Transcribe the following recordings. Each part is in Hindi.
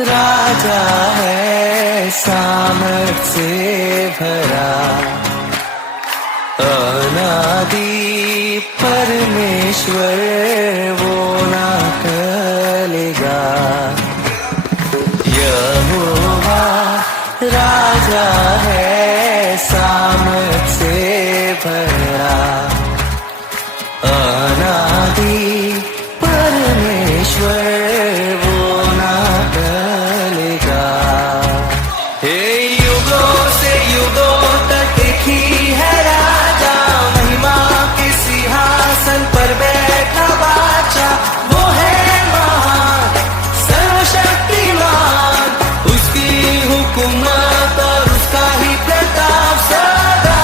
राजा है सामर्थ से भरा, अनादि परमेश्वर वो ना टलेगा। यहोवा राजा है सामर्थ से भरा, अनादि परमेश्वर वो ना टलेगा। हे युगों से युगों तक एक ही है राजा, महिमा के सिंहासन पर बैठा बादशाह। वो है महान सर्वशक्तिमान, उसकी हुकूमत और उसका ही प्रताप सदा।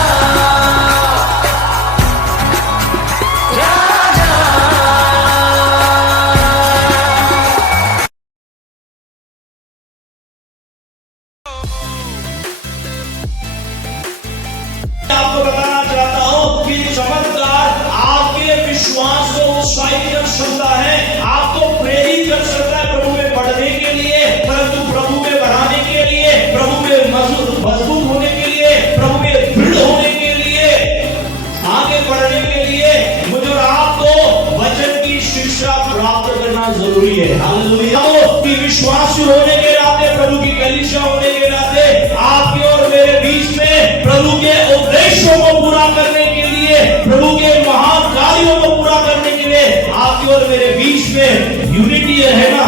आपको बताना चाहता हूं कि चमत्कार आपके विश्वास को उत्साहित कर सकता है, आपको प्रेरित कर सकता है प्रभु में बढ़ने के लिए, परंतु प्रभु में बढ़ाने के लिए, प्रभु में मजबूत होने के लिए, प्रभु में दृढ़ होने के लिए, आगे बढ़ने के लिए मुझे और आपको वचन की शिक्षा प्राप्त करना जरूरी है। हालेलुया। कि विश्वासी होने के नाते, प्रभु की कलीसिया होने के नाते, आपके और मेरे बीच में प्रभु के उपदेशों को पूरा करने के लिए, प्रभु के महान कार्यों को पूरा करने के लिए आपके और मेरे बीच में यूनिटी है ना,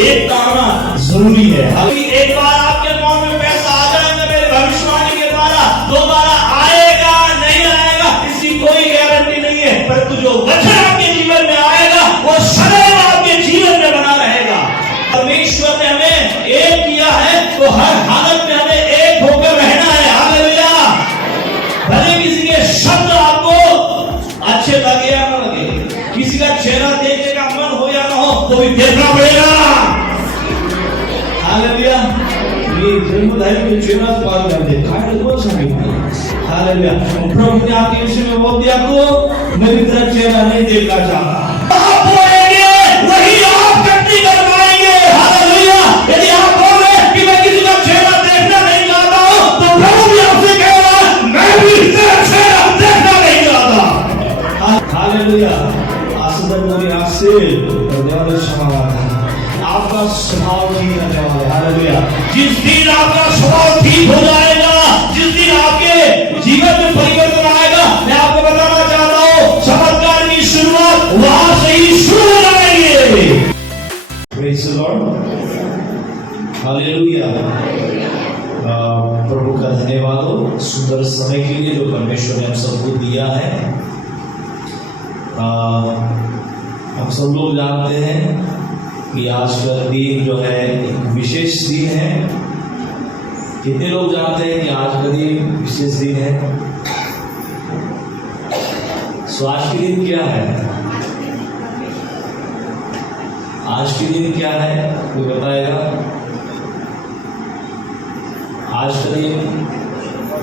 एकता आना जरूरी है। एक बार आपके अकाउंट में पैसा आ जाएगा मेरे भविष्यवाणी के द्वारा, दोबारा आएगा नहीं आएगा इसकी कोई गारंटी नहीं है, परंतु जो वचन आपके जीवन में आएगा वो सदैव आपके जीवन में बना रहेगा। परमेश्वर ने हमें एक किया है तो हर हालत में हमें एक होकर रहना है। हालेलुया। भले किसी के शब्द आपको अच्छे लगे या ना लगे, किसी का चेहरा देखने का मन हो या ना हो, तो भी देखना पड़ेगा। हालेलुया। ये जन्मदायी के चेहरा पार कर दे, खाए तो बोल सकते। हालेलुया। प्रभु ने आपके विषय में बोल दिया आपको, मेरी तरफ चेहरा नहीं देखना चाहता। आप बोलेंगे वही आप गलती कर पाएंगे। हालेलुया। यदि आप बोल रहे कि मैं किसी का चेहरा देखना नहीं चाहता हूं, तो प्रभु भी आपसे कहेगा मैं भी तेरा चेहरा देखना नहीं चाहता। हालेलुया। आसुदन में आपसे देवालय समावाद है, आपका स्वभाव ठीक करने वाले। हालेलुया। जिस दिन आपका स्वभाव ठीक हो जाएगा, जिस दिन आपके जीवन में परिवर्तन आएगा, मैं आपको बताना चाहता हूं चमत्कार की शुरुआत वहां से ही शुरू हो जाएगी। Praise the Lord. हालेलुया। प्रभु का धन्यवाद हो सुंदर समय के लिए जो परमेश्वर ने हम सबको दिया है। हम सब लोग जानते हैं कि आज का दिन जो है एक विशेष दिन है। कितने लोग जानते हैं कि आज का दिन विशेष दिन है? सो आज के दिन क्या है? आज के दिन क्या है कोई बताएगा? आज का दिन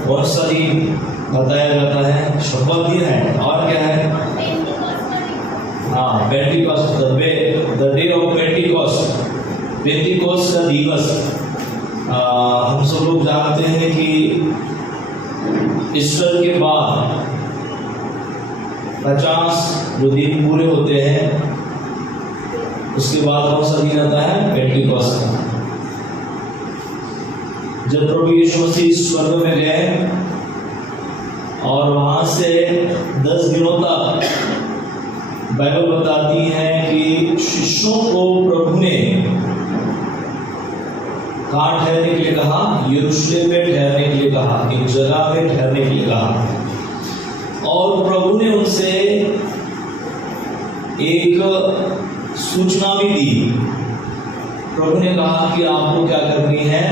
बहुत सा दिन बताया जाता है, शपथ दिन है, और क्या है? हाँ, Pentecost, the day of Pentecost, Pentecost का दिवस। हम सब लोग जानते हैं कि ईस्टर के बाद 50 जो दिन पूरे होते हैं उसके बाद कौन सा दिन आता है? पेंटिकॉस्ट का। जब प्रभु यीशु मसीह स्वर्ग में गए और वहां से 10 दिनों तक बाइबल बताती है कि शिष्यों को प्रभु ने कहाँ ठहरने के लिए कहा? यरूशलेम में ठहरने के लिए कहा, एक जगह में ठहरने के लिए कहा। और प्रभु ने उनसे एक सूचना भी दी। प्रभु ने कहा कि आपको क्या करनी है?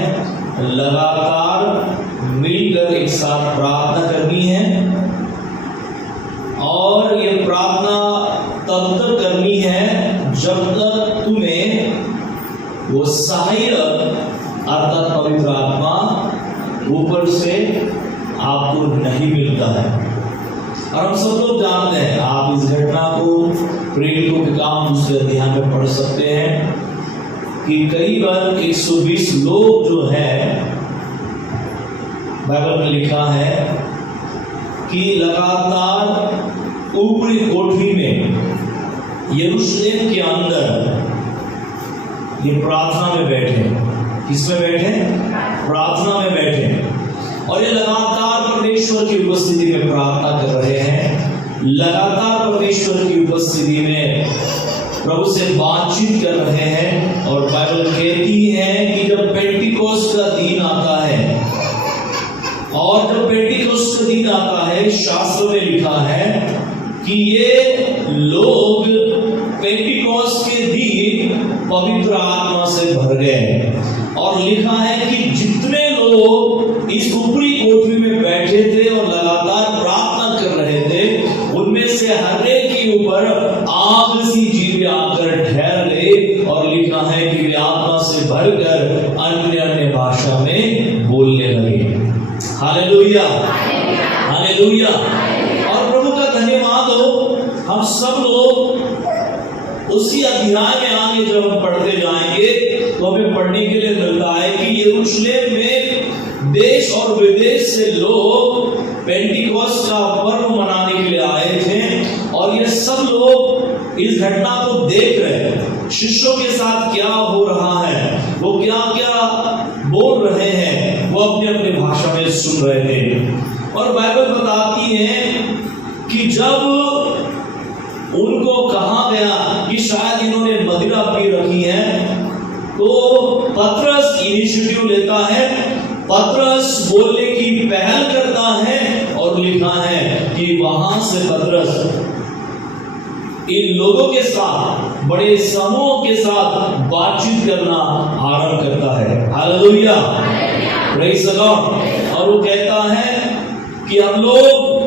लगातार मिलकर एक साथ प्रार्थना करनी है, और ये प्रार्थना तब तक करनी है जब तक तुम्हें वो सहायक अर्थात पवित्र आत्मा ऊपर से आपको नहीं मिलता है। और हम सब लोग जानते हैं, आप इस घटना को प्रेरितों के काम दूसरे अध्याय में पढ़ सकते हैं। कि कई बार 120 लोग जो हैं, बाइबल में लिखा है कि लगातार ऊपरी कोठरी में यरूशलेम के अंदर ये प्रार्थना में बैठे। किसमें बैठे? प्रार्थना में बैठे। और ये लगातार परमेश्वर की उपस्थिति में प्रार्थना कर रहे हैं, लगातार परमेश्वर की उपस्थिति में प्रभु से बातचीत कर रहे हैं। और बाइबल कहती है कि जब पेंटिकोस्ट का दिन आता है, और जब पेंटिकोस्ट का दिन आता है, शास्त्र में लिखा है कि ये लोग पेंटिकोस्ट के दिन पवित्र आत्मा से भर गए। और लिखा है कि जितने लोग इस ऊपरी कोठरी में बैठे थे और लगातार प्रार्थना कर रहे थे, उनमें से हर एक के ऊपर आग सी चीजें आकर ठहर गए। और लिखा है कि वे आत्मा से भरकर अन्य अन्य भाषा में बोलने लगे। Hallelujah, hallelujah. और प्रभु का धन्यवाद हो, हम सब लोग उसी अध्याय में आगे जब हम पढ़ते जाएंगे तो हमें पढ़ने के लिए मिलता है कि यरूशलेम में देश और विदेश से लोग पेंटिकोस्ट का पर्व मनाने के लिए आए थे। और ये सब लोग इस घटना को देख रहे हैं, शिष्यों के साथ क्या हो रहा है, वो क्या क्या बोल रहे हैं, वो अपने अपने भाषा में सुन रहे थे। और बाइबल बताती है कि जब उनको कहा गया कि शायद इन्होंने मदिरा पी रखी है, तो पतरस इनिशिएटिव लेता है, पतरस बोलने की पहल करता है। और लिखा है कि वहां से पतरस इन लोगों के साथ, बड़े समूह के साथ बातचीत करना आरंभ करता है। Hallelujah, praise the Lord. और वो कहता है कि हम लोग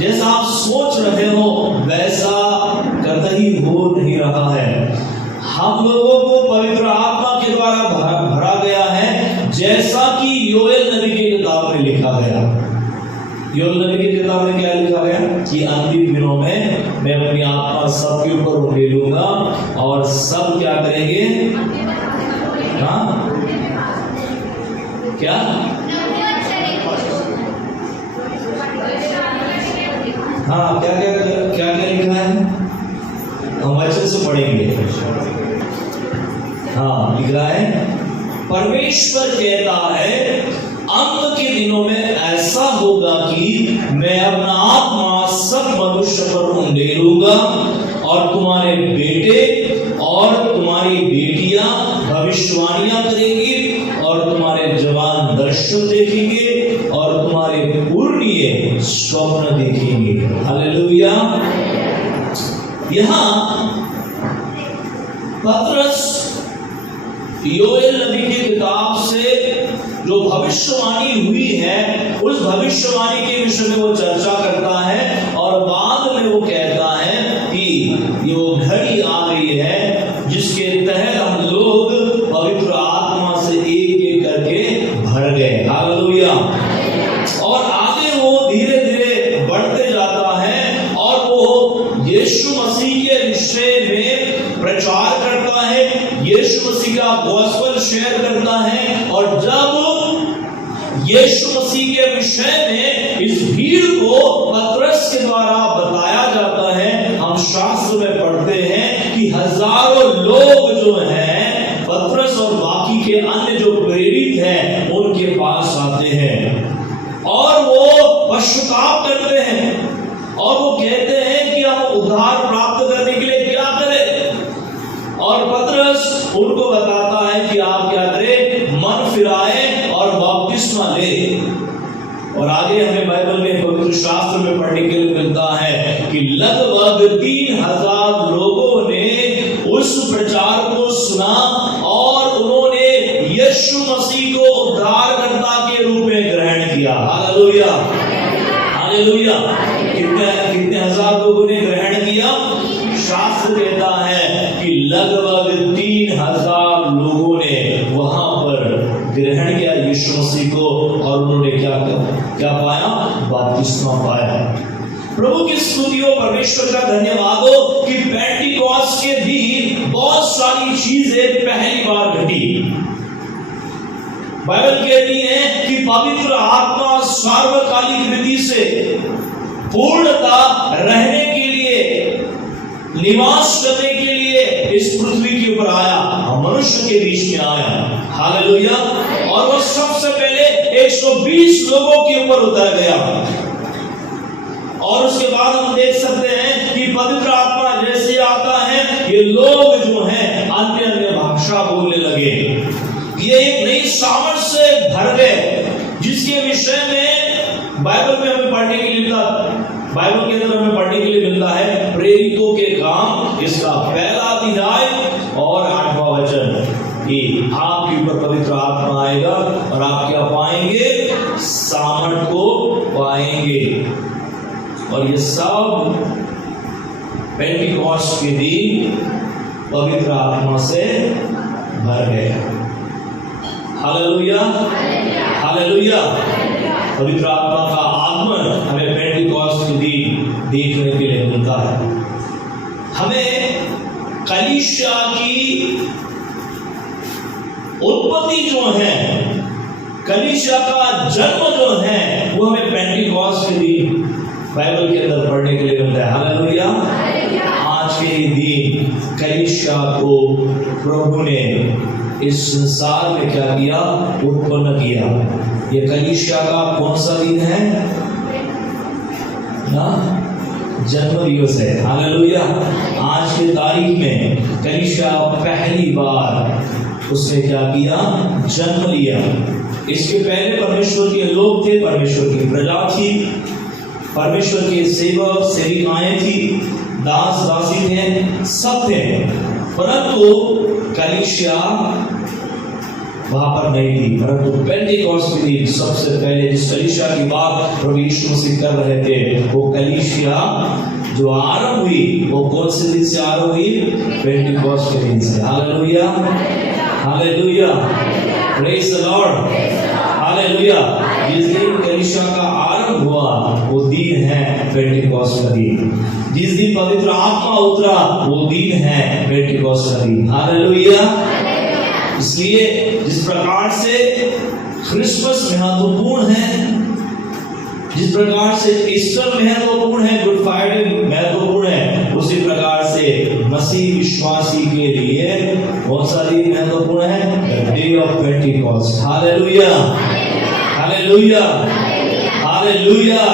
जैसा आप सोच रहे हो वैसा कतई हो नहीं रहा है। हम लोगों को पवित्र आत्मा के द्वारा भरा गया है, जैसा कि योएल नबी की किताब में लिखा गया। योएल नबी की किताब में क्या लिखा गया कि अंतिम दिनों में मैं अपनी आत्मा सबके ऊपर उंडेल लूंगा और सब क्या करेंगे? हाँ, क्या हाँ, क्या क्या क्या क्या लिखा है? हम वचन से पढ़ेंगे। हाँ, लिख रहा है, परमेश्वर कहता है अंत के दिनों में ऐसा होगा कि मैं अपना आत्मा सब मनुष्य पर उंडेलूंगा और तुम्हारे बेटे और तुम्हारी बेटियां भविष्यवाणियां करेंगी और तुम्हारे जवान दर्शन देखेंगे और तुम्हारे पुरनिये स्वप्न देखेंगे। हालेलुया। यहाँ पतरस योएल नबी की किताब से जो भविष्यवाणी हुई है, उस भविष्यवाणी के विषय में वो चर्चा करता है। और बाद में वो कहता है कि ये वो घड़ी आ गई है जिसके तहत हम लोग पवित्र आत्मा से एक एक करके भर गए। हालेलुया। और आगे वो धीरे धीरे बढ़ते जाता है और वो यीशु मसीह के विषय में प्रचार करता है, यीशु मसीह का गॉस्पेल शेयर करता है। और जब यीशु मसीह के विषय में इस भीड़ को पतरस के द्वारा बताया जाता है, हम शास्त्र में पढ़ते हैं कि हजारों लोग जो हैं पतरस और बाकी के अन्य जो प्रेरित हैं उनके पास आते हैं और वो पश्चाताप करते हैं और वो कहते हैं कि हम उद्धार प्राप्त करने के लिए क्या करें। और पतरस उनको बताता है कि आप क्या करें, मन फिराए और बपतिस्मा ले। और आगे हमें बाइबल में पवित्र शास्त्र में पढ़ने के लिए मिलता है कि लगभग 3000 लोगों ने उस प्रचार को सुना और उन्होंने यीशु मसीह को उद्धारकर्ता के रूप में ग्रहण किया। Hallelujah, hallelujah. कितने हजार लोगों ने ग्रहण किया? शास्त्र कहता है कि लगभग 3000 लोगों ने वहां पर ग्रहण किया यीशु मसीह को और उन्होंने क्या पाया? बपतिस्मा पाया। प्रभु की स्तुति हो, परमेश्वर का धन्यवाद हो कि पेंटिकॉस्ट के दिन बहुत बहुत सारी चीजें पहली बार घटी। बाइबल कहती है कि पवित्र आत्मा सार्वकालिक रीति से पूर्णता रहने के लिए, निवास करने के लिए इस पृथ्वी के ऊपर आया, मनुष्य के बीच में आया। हालेलुया। और वो सबसे पहले 120 लोगों के ऊपर उतर गया। और उसके बाद हम देख सकते हैं कि पवित्र आत्मा जैसे आता है, ये लोग जो हैं अन्य अन्य भाषा बोलने लगे। ये एक नई सामर्थ से भर गए, जिसके विषय में बाइबल में हमें पढ़ने के लिए मिलता, बाइबल के अंदर हमें पढ़ने के लिए मिलता है प्रेरितों के काम, इसका पहला अध्याय और 8वां वचन, कि आपके ऊपर पवित्र आत्मा आएगा और आप क्या पाएंगे? सामर्थ को पाएंगे। और ये सब पेंटिकॉस्ट के दिन पवित्र आत्मा से भर गए। Hallelujah, hallelujah. पवित्र आत्मा का आगमन हमें पेंटिकॉस्ट के दिन देखने के लिए मिलता है। हमें कलीसिया की उत्पत्ति जो है, कलीसिया का जन्म जो है, वो हमें पेंटिकॉस्ट के दिन बाइबल के अंदर पढ़ने के लिए मिलता है। हालेलुया। आज के दिन कलीसिया को प्रभु ने इस संसार में क्या किया? उत्पन्न किया। ये कलीसिया का कौन सा दिन है? ना, जन्म दिवस है। हालेलुया। आज के तारीख में कलीसिया पहली बार उसने क्या किया? जन्म लिया। इसके पहले परमेश्वर के लोग थे, परमेश्वर की प्रजा थी, परमेश्वर के सेवक सेविकाएं थी, दास दासी थे, सब थे, परंतु कलीसिया वहां पर नहीं थी। परंतु पेंटिकॉस्ट के दिन सबसे पहले जिस कलीसिया की बात प्रभु यीशु मसीह कर रहे थे, वो कलीसिया जो आरंभ हुई, वो कौन से दिन से आरंभ हुई? पेंटिकॉस्ट के दिन से। Hallelujah, hallelujah, praise the Lord, hallelujah. जिस दिन कलीसिया का आरंभ हुआ वो दिन है पेंटिकॉस्ट का दिन। जिस दिन पवित्र आत्मा उतरा वो दिन है पेंटिकॉस्ट का दिन। हालेलुया। इसलिए जिस प्रकार से क्रिसमस महत्वपूर्ण है, जिस प्रकार से ईस्टर महत्वपूर्ण है, गुड फ्राइडे महत्वपूर्ण है, उसी प्रकार से मसीह विश्वासी के लिए कौन सा दिन महत्वपूर्ण है? The day of Pentecost. Hallelujah, hallelujah, hallelujah,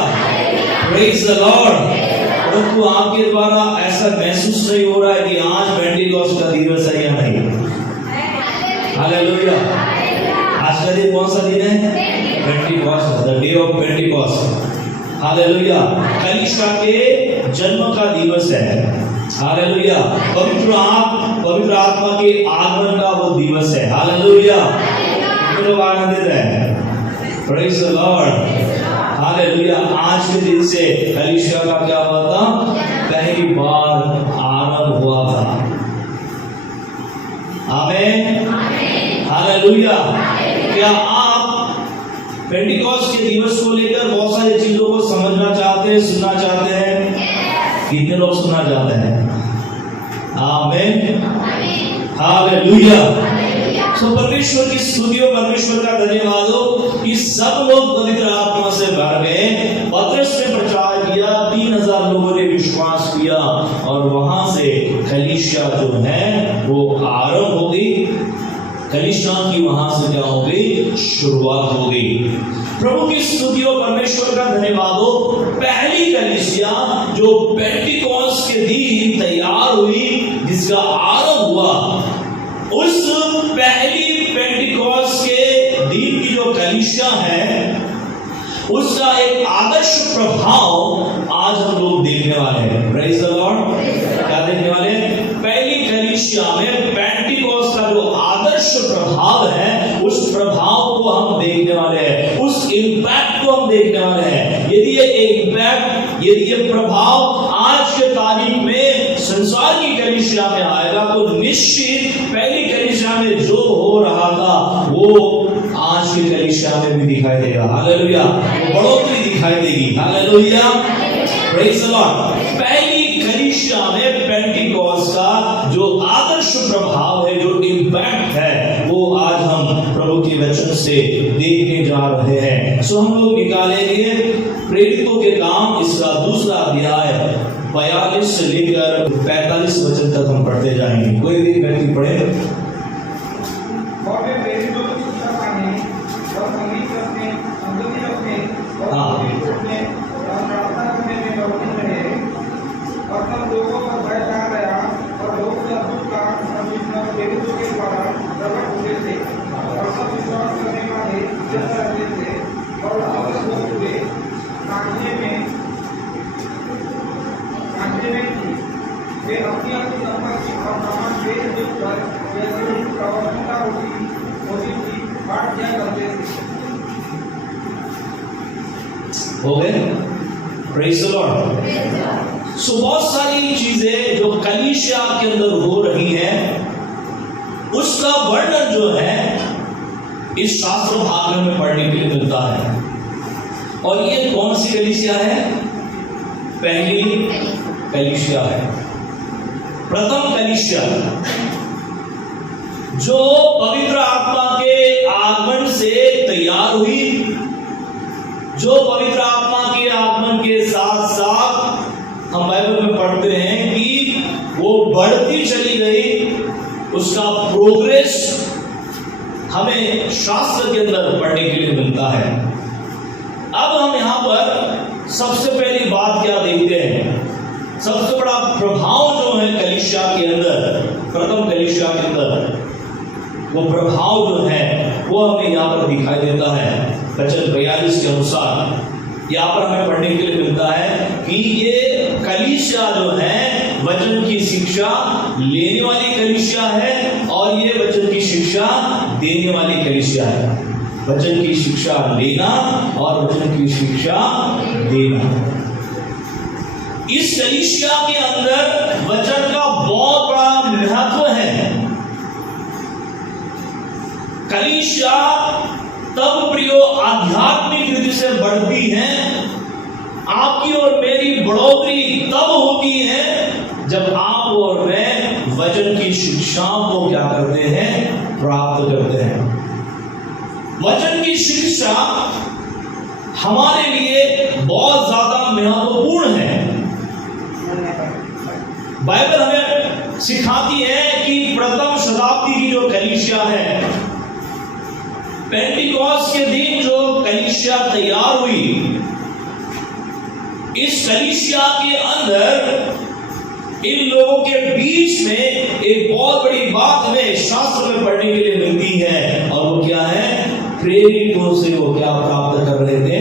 praise the Lord. परंतु आपके द्वारा ऐसा महसूस नहीं हो रहा है कि आज पेंटिकॉस्ट का दिवस है या नहीं? हालेलुया। आज का दिन कौन सा दिन है? Pentecost, the day of Pentecost. Hallelujah. कलीसिया के जन्म का दिवस है। हालेलुया। पवित्र आत्मा के आगमन का वो दिवस है। हालेलुया। लोग आनंदित है। Praise the Lord, hallelujah. आज के दिन से कलीसिया का क्या हुआ था? पहली बार आरंभ हुआ था। आमीन, हालेलुया। क्या आप पेंटिकॉस्ट के दिवस को लेकर बहुत सारी चीजों को समझना चाहते हैं, सुनना चाहते हैं? कितने लोग सुनना चाहते हैं? आमीन, हालेलुया। सो परमेश्वर की स्तुति हो, परमेश्वर का धन्यवाद हो कि सब लोग पवित्र आत्मा से भर गए। पतरस ने प्रचार किया, 3000 लोगों ने विश्वास किया और वहां से कलीसिया जो है वो आरंभ हो गई। कलीसिया की वहां से क्या हो गई? शुरुआत हो गई। प्रभु की स्तुति हो, परमेश्वर का धन्यवाद हो। पहली कलीसिया जो पेंटिकॉस्ट के दिन तैयार हुई, जिसका आरंभ हुआ, उस पहली पेंटिकॉस्ट के दिन की जो कलीसिया है, उसका एक आदर्श प्रभाव आज हम लोग देखने वाले हैं। Praise the Lord. क्या देखने वाले हैं? पहली कलीसिया में पेंटिकॉस्ट का जो आदर्श प्रभाव है, उस प्रभाव को हम देखने वाले हैं, उस इंपैक्ट को हम देखने वाले हैं। यदि ये इंपैक्ट, यदि ये प्रभाव आज के तारीख में संसार की कलीसिया में आएगा, तो निश्चित पहली कलीसिया में जो हो रहा था वो आज की कलीसिया में भी दिखाई देगा। हालेलुया। बढ़ोतरी दिखाई देगी। Hallelujah, praise the Lord. पहली कलीसिया में पेंटिकॉस्ट का जो आदर्श आदर्श प्रभाव है, जो इम्पैक्ट है, वो आज हम प्रभु के वचन से देखने जा रहे हैं। सो हम लोग निकालेंगे प्रेरितों के काम इसका दूसरा अध्याय 42 से लेकर 45 वचन तक हम पढ़ते जाएंगे। कोई भी व्यक्ति पढ़े। और वे प्रेरितों को शिक्षा पाने और संगीत रखने, संगति रखने और प्रार्थना करने में मग्न रहे। और सब लोगों पर भय छा गया और लोग से अद्भुत काम और सूचना प्रेरितों के द्वारा प्रकट हुए थे। और सब विश्वास करने वाले जैसा रहते थे और अवश्य लोग हुए कांटे में थी। वे अपनी अपनी संपत्ति और सामान बेच कर जैसे उनकी आवश्यकता होती थी बांट दिया करते थे। हो गए? Praise the lord. सो बहुत सारी चीजें जो कलीसिया के अंदर हो रही हैं, उसका वर्णन जो है इस शास्त्र भाग में हमें पढ़ने के लिए मिलता है। और ये कौन सी कलीसिया है? पहली कलीसिया है, प्रथम कलीसिया, जो पवित्र आत्मा के आगमन से तैयार हुई, जो पवित्र आत्मा के आगमन के साथ साथ हम बाइबल में पढ़ते हैं कि वो बढ़ती चली गई, उसका प्रोग्रेस हमें शास्त्र के अंदर पढ़ने के लिए मिलता है। अब हम यहां पर सबसे पहली बात क्या देखते हैं? सबसे बड़ा प्रभाव जो है कलीसिया के अंदर, प्रथम कलीसिया के अंदर, वो प्रभाव जो है वो हमें यहाँ पर दिखाई देता है। वचन 42 के अनुसार यहाँ पर हमें पढ़ने के लिए मिलता है कि ये कलीसिया जो है वचन की शिक्षा लेने वाली कलीसिया है और ये वचन की शिक्षा देने वाली कलीसिया है। वचन की शिक्षा लेना और वचन की शिक्षा देना। इस कलीसिया के अंदर वचन का बहुत बड़ा महत्व है। कलीसिया तब प्रियो आध्यात्मिक रीति से बढ़ती है, आपकी और मेरी बढ़ोतरी तब होती है जब आप और मैं वचन की शिक्षाओं को क्या करते हैं? प्राप्त करते हैं। वचन की शिक्षा हमारे लिए बहुत ज्यादा महत्वपूर्ण है। बाइबल हमें सिखाती है कि प्रथम शताब्दी की जो कलीसिया है, पेंटिकॉस्ट के दिन जो कलीसिया तैयार हुई, इस कलीसिया के अंदर इन लोगों के बीच में एक बहुत बड़ी बात हमें शास्त्र में पढ़ने के लिए मिलती है, और वो क्या है? प्रेरितों से वो क्या प्राप्त कर रहे थे?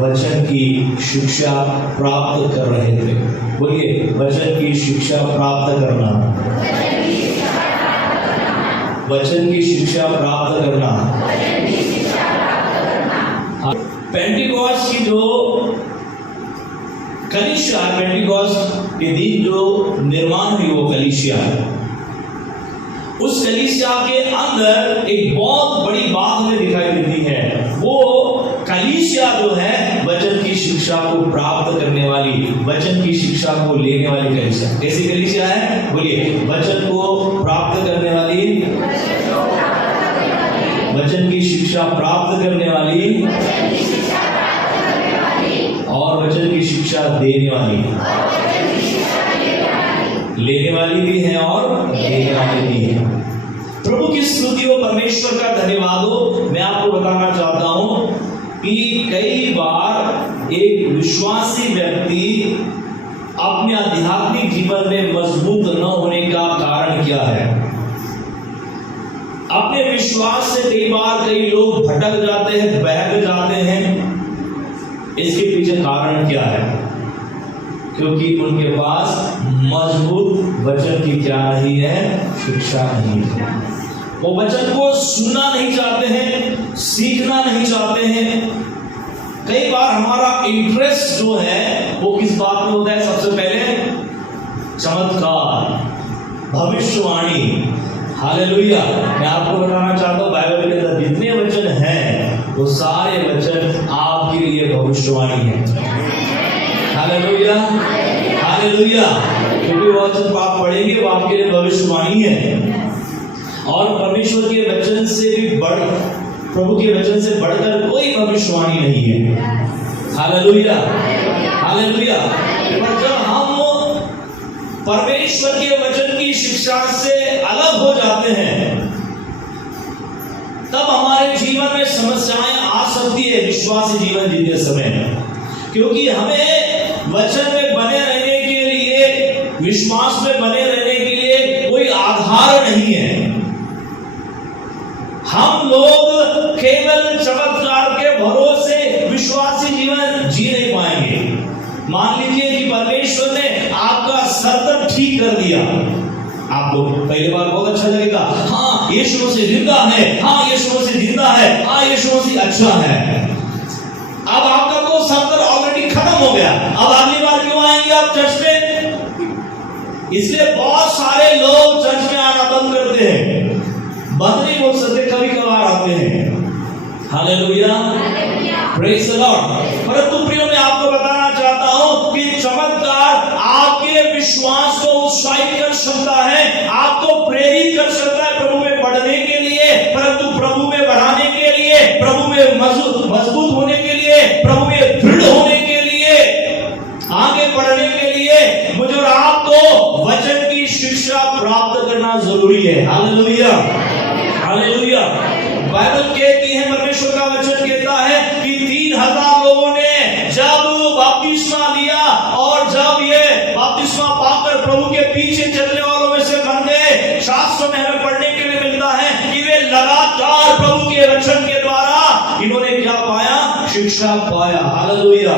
वचन की शिक्षा प्राप्त कर रहे थे। बोलिए, वचन की शिक्षा प्राप्त करना, वचन की शिक्षा प्राप्त करना। पेंटिकॉस्ट की जो कलीसिया, पेंटिकॉस्ट के दिन जो निर्माण हुई वो कलीसिया है, उस कलीसिया के अंदर एक बहुत बड़ी बात हमें दिखाई देती है। वो कलीसिया जो है वचन की शिक्षा को प्राप्त करने वाली, वचन की शिक्षा को लेने वाली कलीसिया। कैसी कलीसिया है? बोलिए, वचन को प्राप्त करने वाली, वचन की शिक्षा प्राप्त करने वाली और वचन की शिक्षा देने वाली। लेने वाली भी है और देने वाली भी है। प्रभु की स्तुति हो, परमेश्वर का धन्यवाद हो। मैं आपको बताना चाहता हूं कि कई बार एक विश्वासी व्यक्ति अपने आध्यात्मिक जीवन में मजबूत न होने का कारण क्या है? अपने विश्वास से कई बार कई लोग भटक जाते हैं, बहक जाते हैं। इसके पीछे कारण क्या है? क्योंकि उनके पास मजबूत वचन की क्या नहीं है? शिक्षा नहीं है। वो वचन को सुनना नहीं चाहते हैं, सीखना नहीं चाहते हैं। कई बार हमारा इंटरेस्ट जो है वो किस बात में होता है? सबसे पहले चमत्कार, भविष्यवाणी। हालेलुया। मैं आपको बताना चाहता हूँ, बाइबल के अंदर जितने वचन हैं वो सारे वचन आपके लिए भविष्यवाणी है। Hallelujah, hallelujah. क्योंकि वो वचन को आप पढ़ेंगे वो आपके लिए भविष्यवाणी है। और परमेश्वर के वचन से भी प्रभु के वचन से बढ़कर कोई भविष्यवाणी नहीं है। Hallelujah, hallelujah. पर जब हम परमेश्वर के वचन की शिक्षा से अलग हो जाते हैं तब हमारे जीवन में समस्याएं आ सकती है विश्वासी जीवन जीते समय, क्योंकि हमें वचन में बने रहने के लिए, विश्वास में बने रहने के लिए कोई आधार नहीं है। हम लोग केवल चमत्कार के भरोसे विश्वासी जीवन जी नहीं पाएंगे। मान लीजिए कि परमेश्वर ने आपका सर ठीक कर दिया, आपको पहली बार बहुत अच्छा लगेगा, हाँ यीशु मसीह जिंदा है, हाँ यीशु मसीह जिंदा है, हाँ यीशु मसीह अच्छा है। अब आपका तो सर ऑलरेडी खत्म हो गया, अब अगली बार क्यों आएंगे आप चर्च में? इसलिए बहुत सारे लोग चर्च में आना बंद करते हैं। बंद नहीं बोल सकते, कभी कभार आते हैं। Hallelujah, praise the Lord. परंतु प्रियो मैं आपको बताना चाहता हूं कि चमत्कार आपके विश्वास को उत्साहित कर सकता है, आपको प्रेरित कर सकता है प्रभु में बढ़ने के लिए, परंतु प्रभु में बढ़ाने के लिए, प्रभु में मजबूत होने के लिए, प्रभु में दृढ़ होने के लिए, आगे बढ़ने के लिए मुझे और आपको वचन की शिक्षा प्राप्त करना जरूरी है। Hallelujah, hallelujah. बाइबल कहती है, परमेश्वर का वचन कहता है कि 3000 लोगों ने जब बपतिस्मा लिया और जब ये बपतिस्मा पाकर प्रभु के पीछे चलने वालों में से बन गए, शास्त्र में हमें पढ़ने के लिए मिलता है कि वे लगातार प्रभु के वचन के द्वारा इन्होंने क्या पाया? शिक्षा पाया। Hallelujah,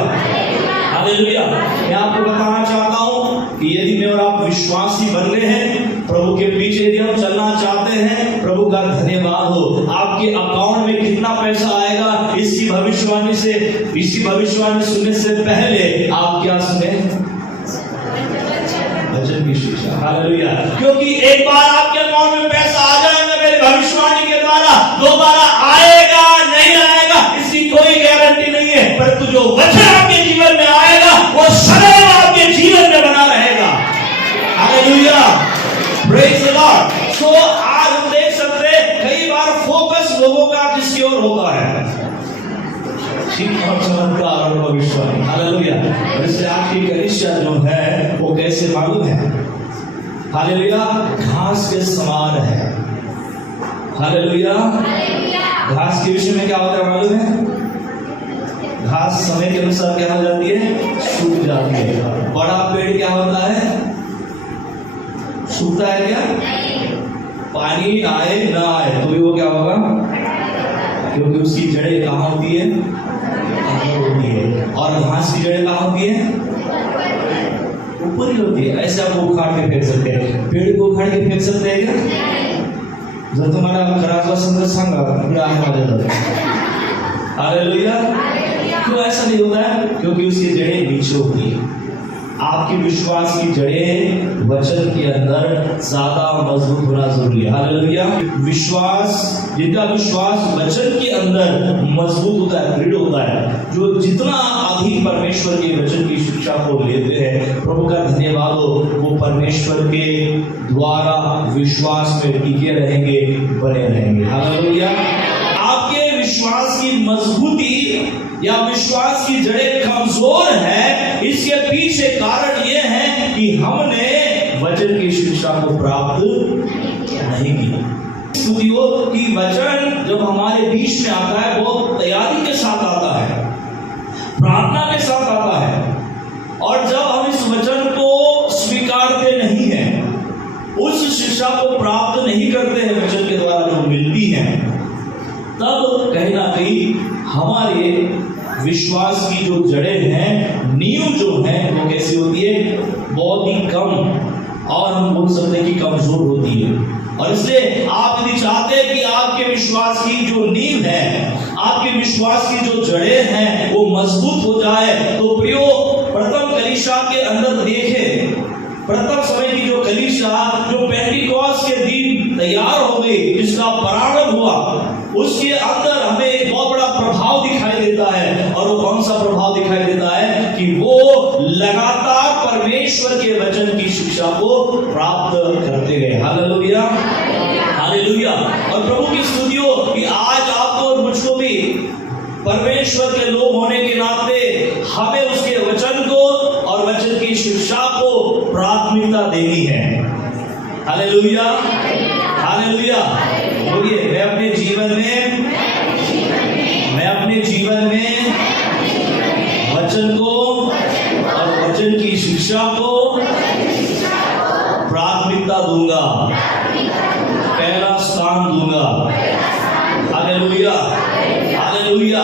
hallelujah. मैं आपको बताना चाहता हूं कि यदि मैं और आप विश्वासी बन गए हैं, प्रभु के पीछे यदि हम चलना चाहते हैं, प्रभु का धन्यवाद हो। आपके अकाउंट में कितना पैसा आएगा इसकी भविष्यवाणी सुनने से पहले आप क्या सुने? वचन की शिक्षा। हालेलुया। क्योंकि एक बार आपके अकाउंट में पैसा आ जाएगा मेरी भविष्यवाणी के द्वारा, दोबारा आएगा नहीं आएगा इसकी कोई गारंटी नहीं है, परंतु जो वचन आपके जीवन में आएगा वो सदैव आपके जीवन में बना रहेगा। Hallelujah, praise the lord. So आज हम देख सकते हैं कई बार फोकस लोगों का किसकी ओर होता है? चमत्कार और भविष्यवाणी। हालेलुया। वैसे आपकी कलीसिया जो है वो कैसे मालूम है? हालेलुया, घास के समान है। हालेलुया। घास के विषय में क्या होता है मालूम है? घास समय के अनुसार क्या हो जाती है? सूख जाती है। बड़ा पेड़ क्या होता है? सूखता है क्या? पानी आए ना आए तो भी वो क्या होगा? क्योंकि उसकी जड़ें कहाँ होती है? अंदर होती है। और घास की जड़ें कहाँ होती है? ऊपर ही होती है। ऐसे आप उखाड़ के फेंक सकते हैं। पेड़ को उखाड़ के फेंक सकते हैं क्या? जर तुम्हाला खराब असं तर सांगा, पुढे आहे माझ्या। हालेलुया। क्यों ऐसा नहीं होता है? क्योंकि उसकी जड़ें नीचे होती है। आपकी विश्वास की जड़ें वचन के अंदर ज्यादा मजबूत होना जरूरी है। हालेलुया। विश्वास, जिनका विश्वास वचन के अंदर मजबूत होता है, दृढ़ होता है, जो जितना अधिक परमेश्वर के वचन की शिक्षा को लेते हैं, प्रभु का धन्यवाद हो, वो परमेश्वर के द्वारा विश्वास में टिके रहेंगे, बने रहेंगे। हालेलुया। आपके विश्वास की मजबूती या विश्वास की जड़ें कमजोर है, इसके पीछे कारण यह है कि हमने वचन की शिक्षा को प्राप्त नहीं की। स्तुति हो कि वचन जब हमारे बीच में आता है वो तैयारी के साथ आता है, प्रार्थना के साथ आता है, और जब हम इस वचन को स्वीकारते नहीं हैं, उस शिक्षा को प्राप्त नहीं करते हैं वचन के द्वारा जो मिलती है, तब कहीं ना कहीं हमारे विश्वास की जो जड़ें हैं, नींव जो है वो कैसी होती है? बहुत ही कम, और हम बोल सकते हैं कि कमजोर होती है। और इसलिए आप यदि चाहते हैं कि आपके विश्वास की जो नींव है, आपके विश्वास की जो जड़ें हैं वो मजबूत हो जाए, तो प्रियो प्रथम कलीसिया के अंदर देखें, प्रथम समय की जो कलीसिया जो पेंटिकॉस्ट के दिन तैयार हो गई, जिसका प्रारंभ हुआ, उसके अंदर हमें एक बहुत बड़ा प्रभाव दिखाई देता है। और वो कौन सा प्रभाव दिखाई देता है? कि वो लगातार परमेश्वर परमेश्वर के वचन की शिक्षा को प्राप्त करते गए। Hallelujah, hallelujah. और प्रभु की स्तुति हो कि आज आपको और मुझको भी परमेश्वर के लोग होने के नाते हमें उसके वचन को और वचन की शिक्षा को प्राथमिकता देनी है। Hallelujah, hallelujah. बोलिए, मैं अपने जीवन में वचन को और वचन की शिक्षा को प्राथमिकता दूंगा, पहला स्थान दूंगा। Hallelujah, hallelujah.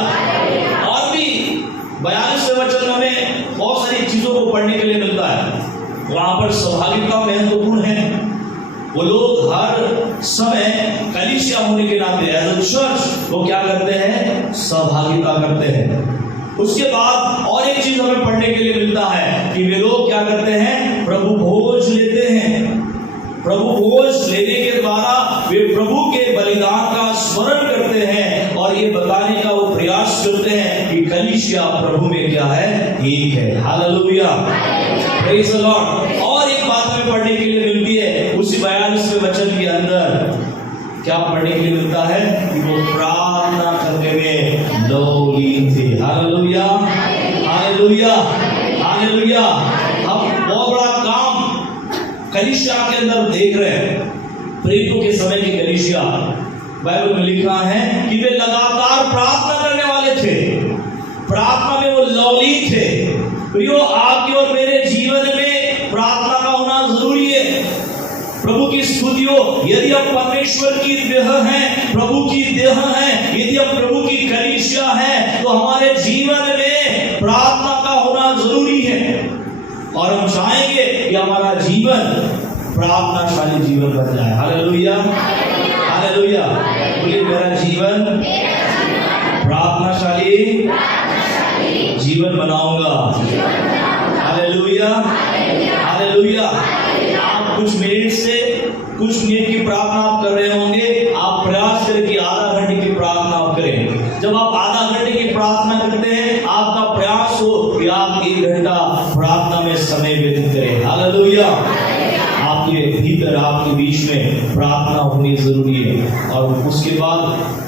और भी 42वें वचन हमें बहुत सारी चीजों को पढ़ने के लिए मिलता है। वहां पर सहभागिता महत्वपूर्ण है। वो लोग हर समय कलीसिया होने के नाते एज अ चर्च वो क्या करते हैं? सहभागिता करते हैं। उसके बाद और एक चीज हमें पढ़ने के लिए मिलता है कि वे लोग क्या करते हैं? प्रभु भोज लेते हैं। प्रभु भोज लेने के द्वारा वे प्रभु के बलिदान का स्मरण करते हैं और ये बताने का वो प्रयास करते हैं कि कलीसिया प्रभु में क्या है? एक है। Hallelujah, praise the Lord. और एक बात हमें पढ़ने के लिए मिलती है उसी 42वें वचन के अंदर, क्या पढ़ने के लिए मिलता है कि वो प्रार्थना करने में लौलीन थे। Hallelujah, hallelujah, hallelujah. हम बहुत बड़ा काम कलीसिया के अंदर देख रहे हैं। प्रेरितों के समय की कलीसिया, बाइबल में लिखा है कि वे लगातार प्रार्थना करने वाले थे, प्रार्थना में वो लौलीन थे। प्रियो, आपके और मेरे जीवन में प्रार्थना का होना जरूरी है। प्रभु की स्तुति हो। यदि हम परमेश्वर की देह हैं, प्रभु की देह हैं, यदि हम प्रभु की कलीसिया हैं, तो हमारे जीवन में प्रार्थना का होना जरूरी है। और हम चाहेंगे कि हमारा जीवन प्रार्थनाशाली जीवन बन जाए। Hallelujah, hallelujah. बोलिए, मेरा जीवन प्रार्थनाशाली जीवन बनाऊंगा। Hallelujah, hallelujah. आप कुछ मिनट की प्रार्थना आप कर रहे होंगे। आप प्रयास करें कि आधा घंटे की प्रार्थना आप करें। जब आप आधा घंटे की प्रार्थना करते हैं, आपका प्रयास हो कि आप 1 घंटा प्रार्थना में समय व्यतीत करें। हालेलुया। आपके भीतर, आपके बीच में प्रार्थना होनी जरूरी है। और उसके बाद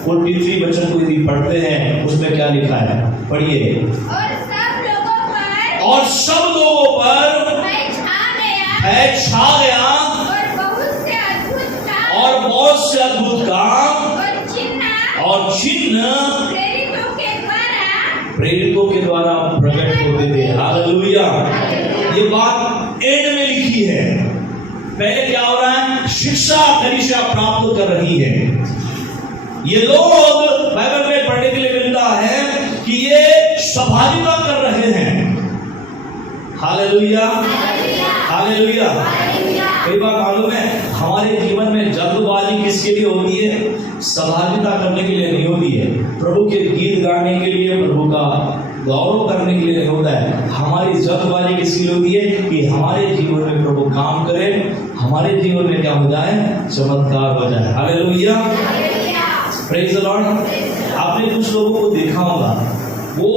43 वचन को यदि पढ़ते हैं, उसमें क्या लिखा है? पढ़िए। और सब लोगों पर भय छा गया और बहुत से अद्भुत काम और चिन्ह प्रेरितों के द्वारा प्रकट होते थे। हालेलुया। ये बात एंड में लिखी है। पहले क्या हो रहा है? शिक्षा कलीसिया प्राप्त कर रही है। ये लोग बाइबल में पढ़ने के लिए मिलता है कि ये सहभागिता कर रहे हैं। Hallelujah, hallelujah. कई बार मालूम है हमारे जीवन में जल्दबाजी किसके लिए होती है? सहभागिता करने के लिए नहीं होती है। प्रभु के गीत गाने के लिए, प्रभु का गौरव करने के लिए नहीं होता है। हमारी जल्दबाजी किसके लिए होती है? कि हमारे जीवन में प्रभु काम करे, हमारे जीवन में क्या हो जाए? चमत्कार हो जाए। Hallelujah, praise the Lord. आपने कुछ लोगों को देखा होगा, वो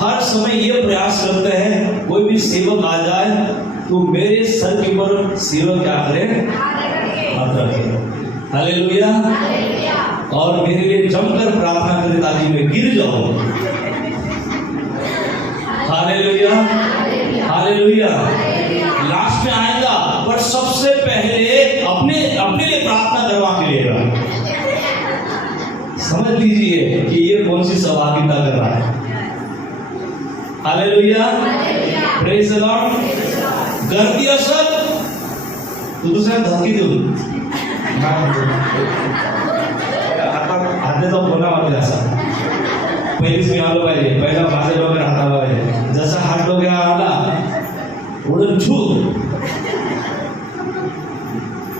हर समय ये प्रयास करते हैं कोई भी सेवक आ जाए तो मेरे सर के ऊपर सेवक क्या करे? हाथ रखे। हालेलुया। और मेरे लिए जमकर प्रार्थना करे ताकि मैं गिर जाऊं। Hallelujah, hallelujah. लास्ट में आएगा पर सबसे पहले अपने लिए प्रार्थना करवा के लेगा। समझ लीजिए कि ये कौन सी सहभागिता कर रहा है। Hallelujah, praise the Lord. कर दिया सब तो दूसरा धमकी दो हाते तो बोलना वाटते असं पहिलीच मी आलो पाहिजे, पहिला माझे वगैरे हाताला पाहिजे. जसा हात डोक्याला आला उडून छू.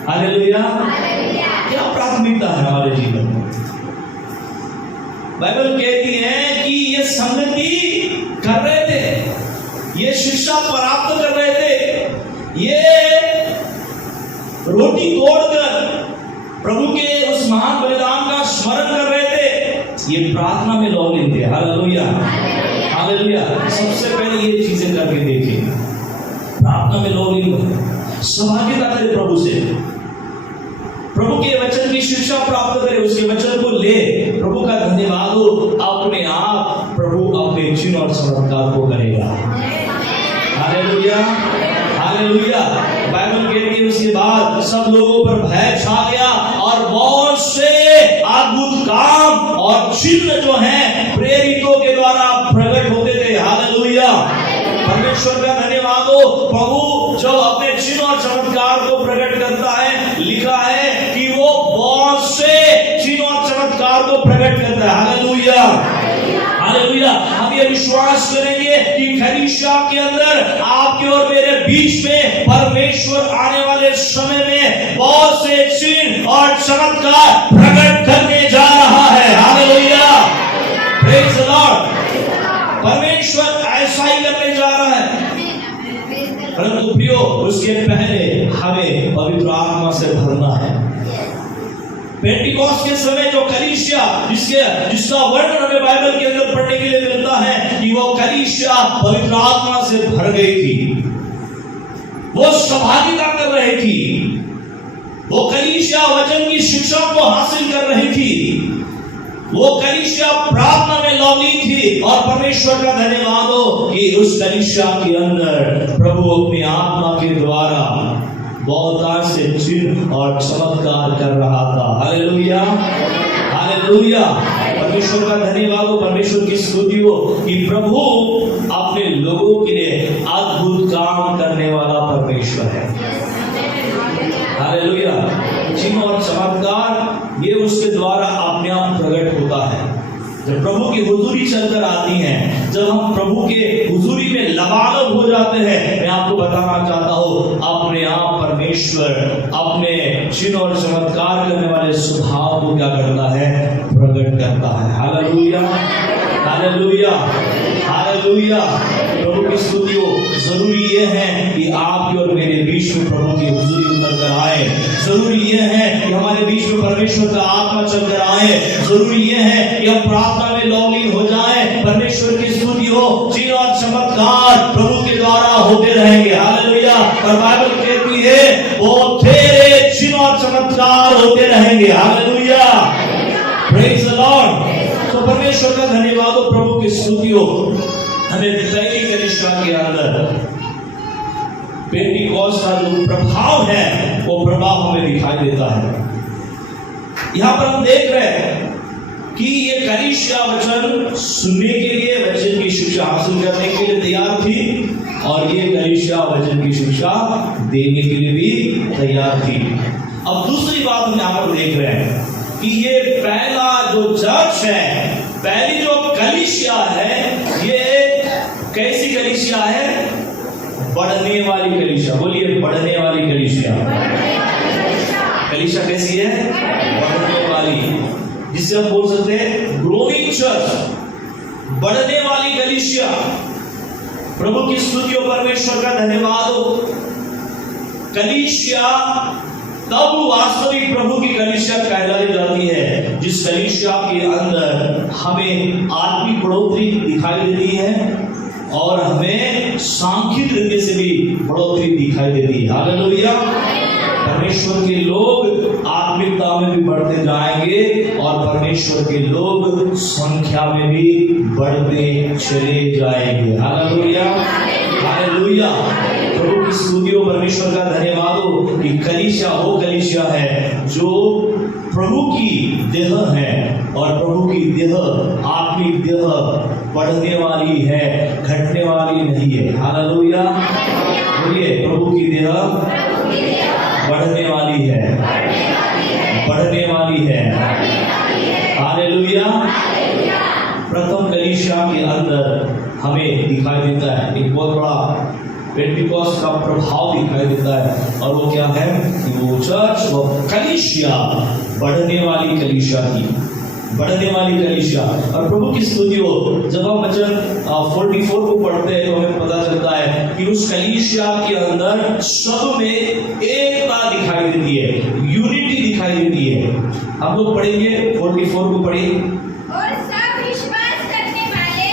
हालेलुया. क्या प्राथमिकता है हमारे जीवन में? बाइबल कहती है कि ये संगति कर रहे थे, ये शिक्षा प्राप्त कर रहे थे, ये रोटी तोड़कर प्रभु के उस महान बलिदान का स्मरण कर रहे थे, ये प्रार्थना में लौलीन थे. Hallelujah, hallelujah. सबसे पहले ये चीजें करके देखिए. प्रार्थना में लॉगिन हो, सहभागिता करे प्रभु से, प्रभु के वचन की शिक्षा प्राप्त करे, उसके वचन को ले, प्रभु का धन्यवाद हो। अपने आप प्रभु अपने चिन्ह और चमत्कार को करेगा। Hallelujah, hallelujah. बाइबल कहती है उसके बाद सब लोगों पर भय छा गया और बहुत से अद्भुत काम और चिन्ह जो हैं प्रेरितों के द्वारा प्रकट होते थे। हालेलुया, परमेश्वर का धन्यवाद हो। प्रभु जो अपने चिन्ह और चमत्कार को प्रकट करता है, लिखा है कि वो बहुत से चिन्ह और चमत्कार को प्रकट करता है। Hallelujah, hallelujah. हम ये विश्वास करेंगे कि कलीसिया के अंदर आपके और मेरे बीच में परमेश्वर आने वाले समय में बहुत से चिन्ह और चमत्कार प्रकट करने जा रहा है। Hallelujah, praise the Lord. परमेश्वर ऐसा ही करने जा रहा है, परंतु प्रियो उसके पहले हमें पवित्र आत्मा से भरना है। पेंटिकॉस्ट के समय जो कलीसिया जिसका वर्णन हमें बाइबल के अंदर पढ़ने के लिए मिलता है कि वो कलीसिया पवित्र आत्मा से भर गई थी, वो सहभागिता कर रही थी, वो कलीसिया वचन की शिक्षा को हासिल कर रही थी, वो कलीसिया प्रार्थना में लौली थी। और परमेश्वर का धन्यवाद हो कि उस कलीसिया के अंदर प्रभु अपनी आत्मा के द्वारा बहुत से चिन्ह और चमत्कार कर रहा था। Hallelujah, hallelujah. परमेश्वर का धन्यवाद हो, परमेश्वर की स्तुति हो कि प्रभु अपने लोगों के लिए अद्भुत काम करने वाला परमेश्वर है। हालेलुया। चिन्ह और चमत्कार ये उसके द्वारा अपने आप प्रकट होता है। जब प्रभु की हुजूरी चलकर आती हैं, जब हम प्रभु के हुजूरी में लबालब हो जाते हैं, मैं आपको बताना चाहता हूँ अपने आप परमेश्वर अपने चिन्ह और चमत्कार करने वाले स्वभाव को क्या करता है, प्रकट करता है। Hallelujah, hallelujah, hallelujah. प्रभु की स्तुति हो। जरूरी ये है कि आपके और मेरे बीच में प्रभु की हुजूरी उतर कर आए। जरूरी ये है कि हमारे बीच में परमेश्वर का आत्मा चलकर आए। जरूरी ये है कि हम प्रार्थना में लॉगिन हो जाए। परमेश्वर की स्तुति हो। चिन्ह और चमत्कार प्रभु के द्वारा होते रहेंगे। हालेलुया। और बाइबल कहती है वो तेरे चिन्ह और चमत्कार होते रहेंगे। Hallelujah, praise the Lord. तो परमेश्वर का धन्यवाद हो, प्रभु की स्तुति हो। हमें पहली कलीसिया के अंदर पेंटिकॉस्ट का जो प्रभाव है वो प्रभाव हमें दिखाई देता है। यहां पर हम देख रहे हैं कि ये कलीसिया वचन सुनने के लिए, वचन की शिक्षा हासिल करने के लिए तैयार थी, और ये कलीसिया वचन की शिक्षा देने के लिए भी तैयार थी। अब दूसरी बात हम यहां पर देख रहे हैं कि ये पहला जो चर्च है, पहली जो कलीसिया है, ये कैसी कलीसिया है? बढ़ने वाली कलीसिया। बोलिए, बढ़ने वाली कलीसिया। कलीसिया कैसी है? बढ़ने वाली, जिसे हम बोल सकते हैं ग्रोइंग चर्च, बढ़ने वाली कलीसिया। प्रभु की स्तुति हो, परमेश्वर का धन्यवाद हो। कलीसिया तब वास्तविक प्रभु की कलीसिया कहलाई जाती है जिस कलीसिया के अंदर हमें आत्मिक बढ़ोतरी दिखाई देती है और हमें सांख्यिक दृष्टि से भी बढ़ोतरी दिखाई देती है। हालेलुया। परमेश्वर के लोग आत्मिकता में भी बढ़ते जाएंगे और परमेश्वर के लोग संख्या में भी बढ़ते चले जाएंगे। Hallelujah, hallelujah. प्रभु की स्तुति हो, परमेश्वर का धन्यवाद हो कि कलीसिया वो कलीसिया है जो प्रभु की देह है, और प्रभु की देह आत्मिक देह बढ़ने वाली है, घटने वाली नहीं है। हालेलुया। बोलिए, प्रभु की देह बढ़ने वाली है, बढ़ने वाली है। हालेलुया। प्रथम कलीसिया के अंदर हमें दिखाई देता है एक बहुत बड़ा पेंटिकॉस्ट का प्रभाव दिखाई देता है, और वो क्या है कि वो चर्च, वो कलीसिया बढ़ने वाली कलीसिया थी, बढ़ने वाली कलीसिया। और प्रभु की स्तुति हो, जब हम वचन 44 को पढ़ते हैं तो हमें पता चलता है कि उस कलीसिया के अंदर सब में एकता दिखाई देती है, यूनिटी दिखाई देती है। हम लोग पढ़ेंगे 44 को पढ़िए।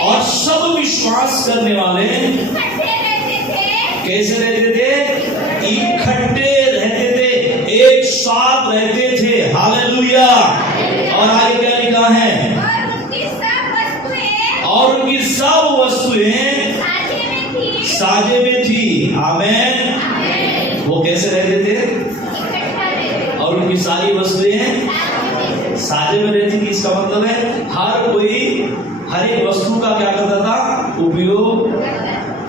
और सब विश्वास करने वाले कैसे रहते थे? इकट्ठे रहते थे, एक साथ रहते थे। हालेलुया। और आगे क्या लिखा है? और उनकी सब वस्तुएं साझे में थी। आमीन। वो कैसे रहते थे? और उनकी सारी वस्तुएं साझे में रहती थी। इसका मतलब है हर कोई हर एक वस्तु का क्या करता था? उपयोग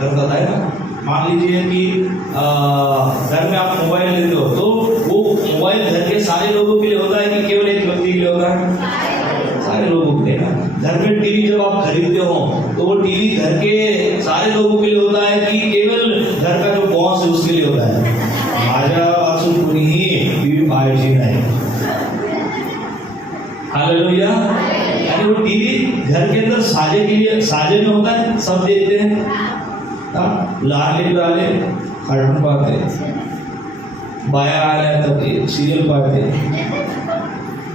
करता था, है ना। मान लीजिए कि घर में आप मोबाइल लेते हो तो वो मोबाइल घर के सारे लोगों के लिए होता है कि केवल एक व्यक्ति के लिए होता है? सारे लोगों के लिए ना। घर में टीवी जब आप खरीदते हो तो वो टीवी घर के सारे लोगों के लिए होता है कि केवल घर का जो बॉस है उसके लिए होता है? माझ्या वाचून कोणीही टीवी पाहायची नाही। हालेलुया। यानी वो टीवी घर के अंदर साझे के लिए, साझे में होता है, सब देखते हैं। लहान लेकरं आले कार्टून पाहते, बाया आल्या तर सिरियल पाहते,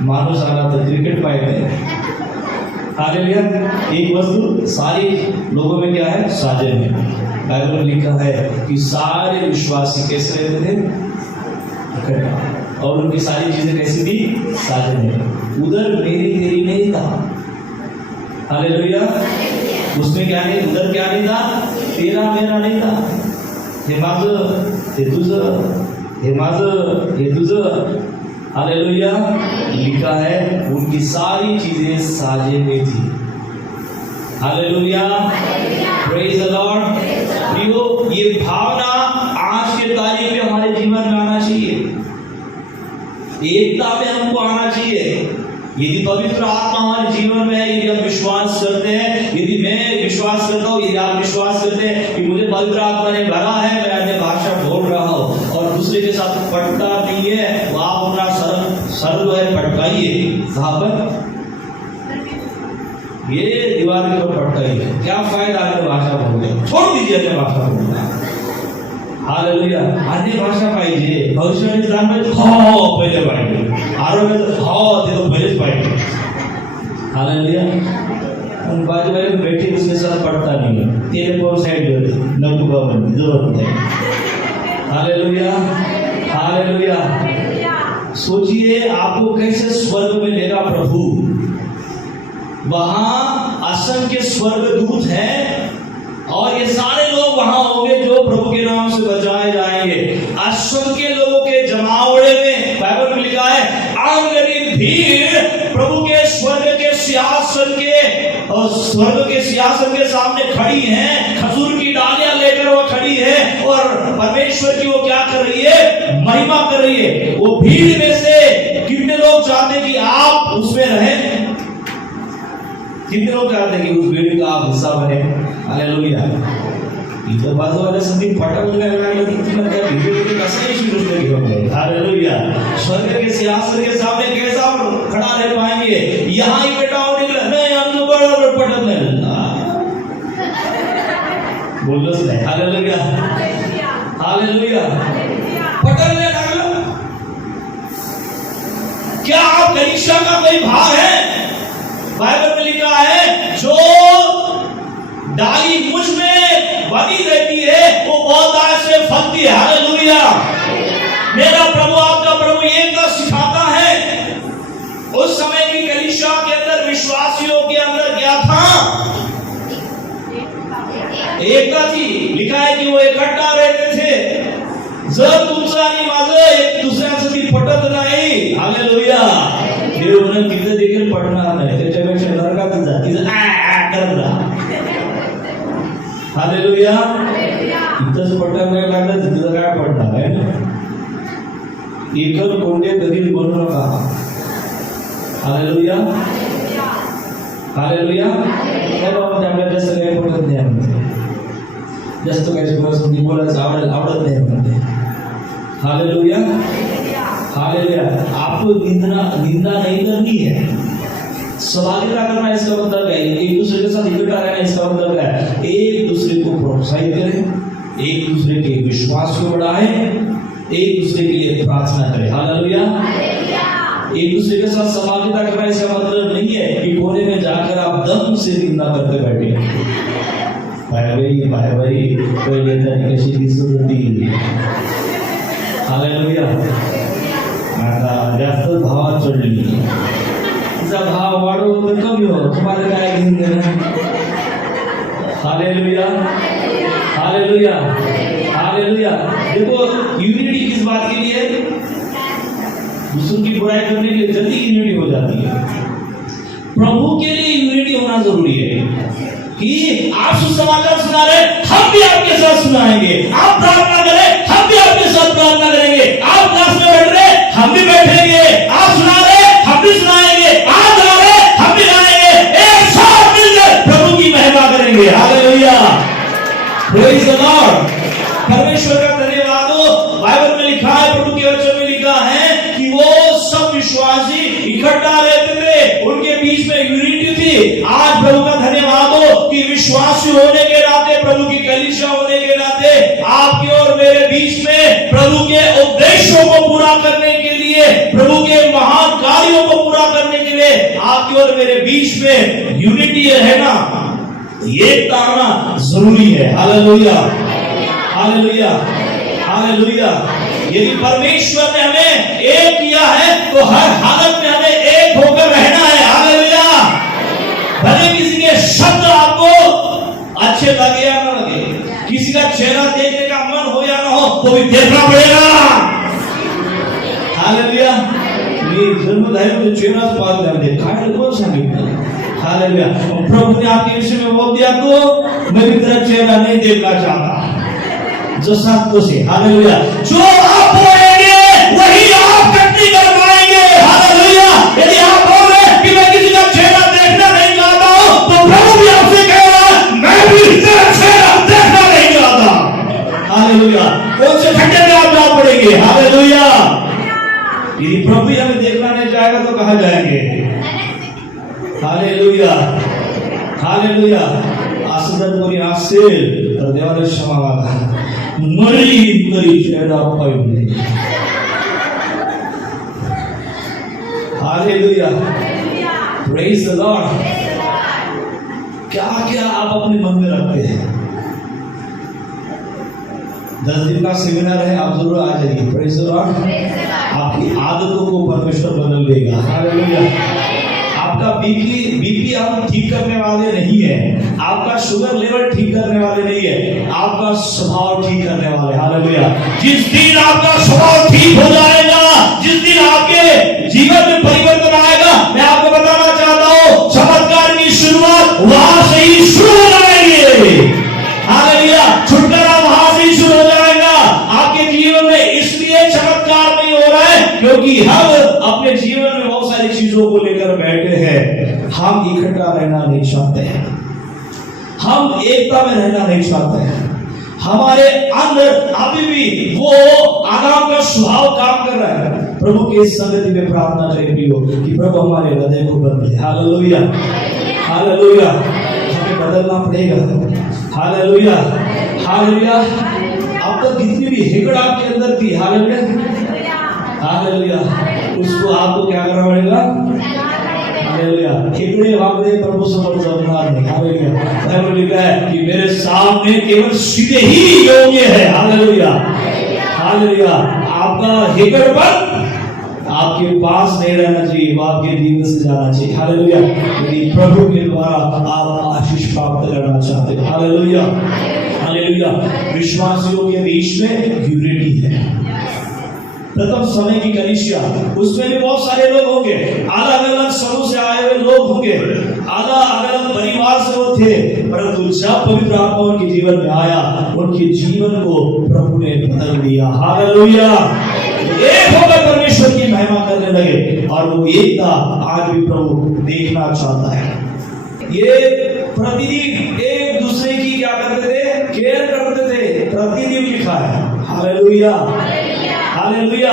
माणूस आला तर क्रिकेट पाहते। हालेलुया। एक वस्तु सारी लोगों में क्या है? साझे में। बाइबल में लिखा है कि सारे विश्वासी कैसे रहते थे? और उनकी सारी चीजें कैसी थी? साझे में। उधर मेरी तेरी नहीं था। हालेलुया। उसमें क्या नहीं? उधर क्या नहीं था? तेरा मेरा नहीं था। हे माझं, हे तुझं, हे माझं, हे तुझं। हालेलुया। लिखा है उनकी सारी चीजें साझे में थी। हालेलुया। Praise the Lord. प्रियो, ये भावना आज के तारीख में हमारे जीवन में आना चाहिए। एकता में हमको आना चाहिए। यदि पवित्र आत्मा हमारे जीवन में है, यदि हम विश्वास करते हैं, यदि मैं विश्वास करता हूँ, यदि आप विश्वास करते हैं कि मुझे पवित्र आत्मा ने भरा है, मैं अन्य भाषा बोल रहा हूँ और दूसरे के साथ पटता नहीं है, वो आप अपना सर है पटकाइए। कहाँ पर? ये दीवार के ऊपर पटकाइए। क्या फायदा अन्य भाषा बोलने? छोड़ दीजिए अन्य भाषा बोलना। हालेलुया। अन्य भाषा पाहिजे, भविष्याने जाण पाहिजे, हो पहिले पाहिजे, आरोग्याचं हो ते तो पहिलेच पाहिजे। हालेलुया। पण बाजूबाजू में बैठे उसके साथ पढ़ता नहीं है, तेरे को साइड कर दे, नटुका बन, जरूरत नहीं। हालेलुया। हालेलुया। सोचिए आपको कैसे स्वर्ग में लेगा प्रभु। वहां असंख्य स्वर्गदूत हैं और ये सारे लोग वहां होंगे जो प्रभु के नाम से बचाए जाएंगे। असंख्य लोगों के जमावड़े में बाइबल में लिखा है अनगिनत भीड़ प्रभु के स्वर्ग के सिंहासन के और स्वर्ग के सिंहासन के सामने खड़ी हैं। खजूर की डालियां लेकर वो खड़ी है और परमेश्वर की वो क्या कर रही है? महिमा कर रही है। वो भीड़ में से कितने लोग चाहते कि आप उसमें रहें? कितने लोग चाहते कि उस भीड़ का आप हिस्सा बने? हालेलुया। इथं बाजूवाल्या संधी फटाक लगायला लागलं की तुला त्या भीड़ेमध्ये कसं यीशु ख्रिस्त घेऊन जाईल? हालेलुया। स्वर्ग के सिंहासन के सामने कैसा खड़ा रह पाएंगे? यहाँ इकट्ठा होने के लिए नहीं, हम तो बराबर पटक नहीं बोलच नाही। हालेलुया। हालेलुया। पटकने लागलं। क्या आप कलीसिया का कोई भाग है? बाइबल में लिखा है जो डाली मुझ में बनी रहती है वो बहुत आज से फलती है। हालेलुया। मेरा प्रभु आपका प्रभु एकता सिखाता है। उस समय की कलीसिया के अंदर विश्वासियों के अंदर क्या था? एकता थी। लिखा है कि वो इकट्ठा रहते थे। जर तुमचं आणि माझं एक दुसऱ्याचं ती पटत नाही, हालेलुया, देव म्हणून तिथं देखील पटणार नाही, त्याच्यापेक्षा नरकात जा, तिथं करत राहा। हालेलुया। इथंच पटत नाही लागलं तिथं काय पडणार आहे? एकल कोंडे कधीच बनू नका। हालेलुया। हालेलुया। आपल्याला जास्त काही पटत नाही म्हणते, जास्त काही बोलायचं आवडत नाही म्हणते। हालेलुया। हालेलुया। आपको निंदा नहीं करनी है, सहभागिता करना इसका मतलब है, एक दूसरे के साथ इकट्ठा रहना इसका मतलब है एक दूसरे को प्रोत्साहित करें, एक दूसरे के विश्वास को बढ़ाएं, एक दूसरे के लिए प्रार्थना करें। हालेलुया। एक दूसरे के साथ सहभागिता करना इसका मतलब नहीं है कि कोने में जाकर आप दम से निंदा करके बैठे। बाय पहिले तरी कशी दिसत होती. हालेलुया. आता जास्त भावात चढली. तिचा भाव वाढो तर कमी हो, तुम्हाला काय घेऊन देणं. हालेलुया. हालेलुया. हालेलुया. देखो यूनिटी किस बात के लिए? दूसरों की बुराई करने के लिए जल्दी यूनिटी हो जाती है. प्रभु के लिए यूनिटी होना जरूरी है कि आप सुसमाचार सुना रहे, हम भी आपके साथ सुनाएंगे. आप प्रार्थना करें, हम भी आपके साथ प्रार्थना करेंगे. आप क्लास में बैठ रहे, हम भी बैठेंगे. आप सुना रहे, हम भी सुनाएंगे. आप गा रहे, हम भी गाएंगे. एक साथ मिलकर प्रभु की महिमा करेंगे. हालेलुया. Praise the Lord. परमेश्वर का धन्यवाद हो. बाइबल में लिखा है, प्रभु के वचन में लिखा है कि वो सब विश्वासी इकट्ठा रहते थे, उनके बीच में यूनिटी थी. आज प्रभु का धन्यवाद हो कि विश्वासी होने के नाते, प्रभु की कलीसिया होने के नाते आपके और मेरे बीच में प्रभु के उद्देश्यों को पूरा करने के लिए, प्रभु के महान कार्यों को पूरा करने के लिए आपके और मेरे बीच में यूनिटी है ना, एकता आना जरूरी है. हालेलुया. हालेलुया. हालेलुया. यदि परमेश्वर ने हमें एक किया है तो हर हालत में हमें एक होकर रहना है. हालेलुया. भले किसी के शब्द आपको अच्छे लगे या ना लगे, किसी का चेहरा देखने का मन हो या ना हो, तो भी देखना पड़ेगा. हालेलुया. ये जन्मधारी जो चेहरा पाल दे खाने को सांगितलं. हालेलुया. प्रभु ने आपके विषय में बोल दिया तो मैं भी तेरा चेहरा नहीं देखना चाहता जैसा तो से. हालेलुया. जो आप बोलेंगे वही आप करती कर पाएंगे. हालेलुया. यदि आप बोल रहे कि मैं किसी का चेहरा देखना नहीं चाहता हूं, तो प्रभु भी आपसे कह रहा है मैं भी तेरा चेहरा देखना नहीं चाहता. हालेलुया. कौन से खड्डे में आप जा पड़ेंगे. हालेलुया. यदि प्रभु ही हमें देखना नहीं चाहेगा तो कहां जाएंगे. हालेलुया. हालेलुया. आसुदापुरी आसेल तर देवाला क्षमा मागा. मरी तरी चेहरा पाहिजे. हालेलुया. Praise the Lord. क्या क्या आप अपने मन में रखते हैं. 10 दिन का सेमिनार है, आप जरूर आ जाइए. Praise the Lord. आपकी आदतों को परमेश्वर बदल देगा. हालेलुया. आपका बीपी हम ठीक करने वाले नहीं है, आपका शुगर लेवल ठीक करने वाले नहीं है, आपका स्वभाव ठीक करने वाले. हालेलुया. जिस दिन आपका स्वभाव ठीक हो जाएगा, जिस दिन आपके जीवन में परिवर्तन आएगा, मैं आपको बताना चाहता हूं चमत्कार की शुरुआत वहां से ही शुरू हो जाएगी. हालेलुया. छुटकारा वहां से ही शुरू हो जाएगा. आपके जीवन में इसलिए चमत्कार नहीं हो रहा है क्योंकि हम अपने जीवन में बहुत सारी चीजों को लेकर बैठे हैं. हम इकट्ठा रहना नहीं चाहते हैं, हम एकता में रहना नहीं चाहते हैं. हमारे अंदर अभी भी वो आदाम का स्वभाव काम कर रहा है. प्रभु के संगति में प्रार्थना करें प्रियो कि प्रभु हमारे हृदय को बदले. हालेलुया. हालेलुया. हमें बदलना पड़ेगा. हालेलुया. हालेलुया. अब तक जितनी भी हिकड़ आपके अंदर थी, हालेलुया, हालेलुया, उसको आपको क्या करना पड़ेगा. हालेलुया. हिकड़े वाकड़े प्रभु समझ जमना नहीं. हालेलुया. बाइबल लिखा है कि मेरे सामने केवल सीधे ही योग्य है. हालेलुया. हालेलुया. आपका हिकड़पन आपके पास नहीं रहना चाहिए, वो आपके जीवन से जाना चाहिए. हालेलुया. यदि प्रभु के द्वारा आप आशीष प्राप्त करना चाहते हैं. हालेलुया. हालेलुया. विश्वासियों के बीच में यूनिटी है. प्रथम समय की कलीसिया, उसमें भी बहुत सारे लोग होंगे, अलग अलग समूह से आए हुए लोग होंगे, अलग अलग परिवार से वो थे, परंतु जब पवित्र आत्मा उनके जीवन में आया, उनके जीवन को प्रभु ने बदल दिया. हालेलुया. एक होकर परमेश्वर की महिमा करने लगे और वो एकता आज भी प्रभु देखना चाहता है. ये प्रतिदिन एक दूसरे की क्या करते थे, केयर करते थे. प्रतिदिन लिखा है. हालेलुया. हालेलुया.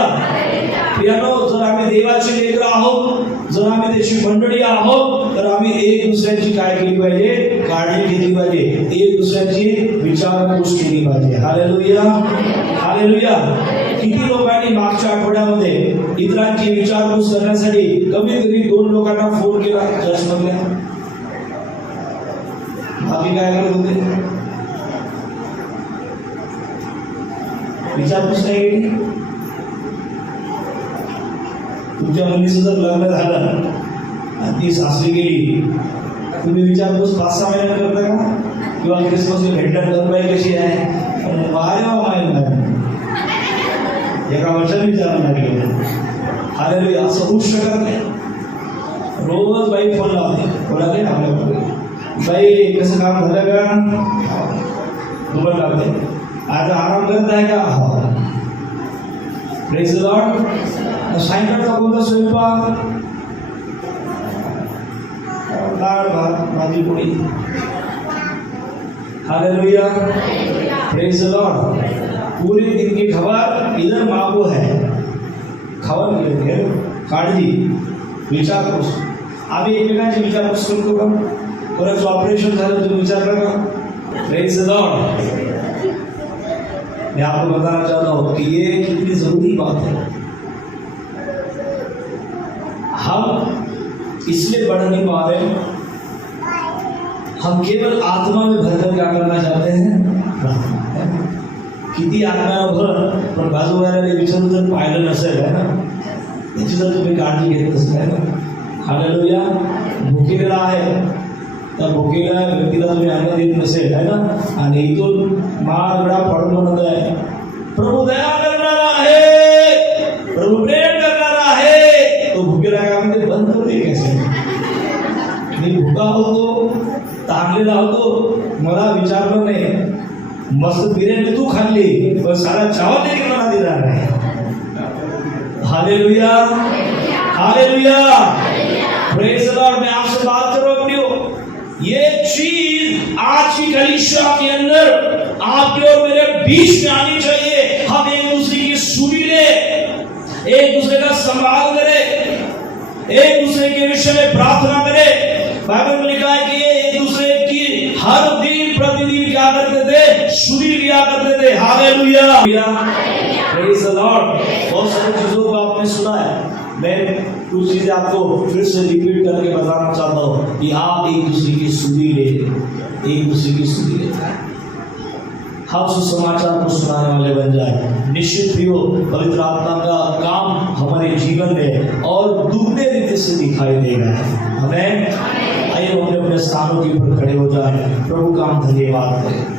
प्रियानो, जर आम्ही देवाची लेकरं आहोत, जर आम्ही त्याची मंडळी आहोत, तर आम्ही एक दुसऱ्याची काय केली पाहिजे, काळजी घेतली पाहिजे, एक दुसऱ्याची विचारपूस केली पाहिजे. हालेलुया. हालेलुया. किती लोकांनी मागच्या आठवड्यामध्ये इतरांची विचारपूस करण्यासाठी कमीत कमी 2 लोकांना फोन केला चर्चमधल्या. बाकी काय करत होते. विचारपूस नाही केली? तुमच्या मुलीचं जर लग्न झालं आणि ती सासरी गेली, तुम्ही विचारपूस 5-6 महिने करता का? किंवा क्रिसमसला भेटणार बाई कशी आहे, वारे वा माय एका वर्षाने विचारायला लागले. अरे असं होऊ शकत नाही. रोज बाई फोन लावते, बोलाले आपल्याकडे, बाई कसं काम झालं का? दुबळ लावते. आज आराम करत आहे का? हो. Praise the Lord. सायंकाळचा कोणता स्वयंपाक? डाळ भात भाजी पोळी. हालेलुया. Praise the Lord. पूरे दिन की खबर इधर माँ को है. खबर घेते काळजी विचारपूस. आम्ही एकमेकांची विचारपूस करतो का? कोणाचं ऑपरेशन झालं तुम्ही विचारलं का? Praise the Lord. मैं आपको बताना चाहता हूँ कि ये कितनी जरूरी बात है. हम इसलिए पढ़ नहीं पा रहे, हम केवल आत्मा में भरकर क्या करना चाहते हैं? किती आत्म्याला भर, पण बाजूवाल्याने विचारून जर पाहिलं नसेल आहे ना, त्याची जर तुम्ही काळजी घेत नसेल आहे ना, हालेलुया. भुकेलेला आहे त्या भुकेल्या व्यक्तीला तुम्ही अन्न देत नसेल आहे ना, आणि इथून माळगडा पडून म्हणत आहे, प्रभू दया करणारा आहे, प्रभू प्रेम करणारा आहे, तो भुकेला काय म्हणते, बंद करते कैसे? मी भुका होतो, तारलेला होतो, मला विचारलं नाही, मस्त बिर्याणी तू खाल्ली पण सारा चावल देखील मला दिला नाही. Hallelujah. Hallelujah. Praise the Lord. मैं आपसे बात कर रहा हूं, ये चीज आज की कलीसिया के अंदर आपके और मेरे बीच में आनी चाहिए. हम एक दूसरे की सुनी ले, एक दूसरे का संभाल करें, एक दूसरे के विषय में प्रार्थना करें. बाइबल में लिखा है कि ये एक दूसरे की हर दिन प्रतिदिन क्या करते थे? सुनी लिया करते थे. हालेलुया. Praise the Lord. बहुत सारी चीजों को आपने सुना है, मैं कुछ चीजें आपको फिर से रिपीट करके बताना चाहता हूँ कि आप एक दूसरे की सुनी ले, एक दूसरे की सुनी ले, हम सुसमाचार को सुनाने वाले बन जाए. निश्चित ही हो पवित्र आत्मा का काम हमारे जीवन में और दुगने रीति से दिखाई देगा. हमें आइए अपने अपने स्थानों के ऊपर खड़े हो जाए. प्रभु का हम धन्यवाद करें.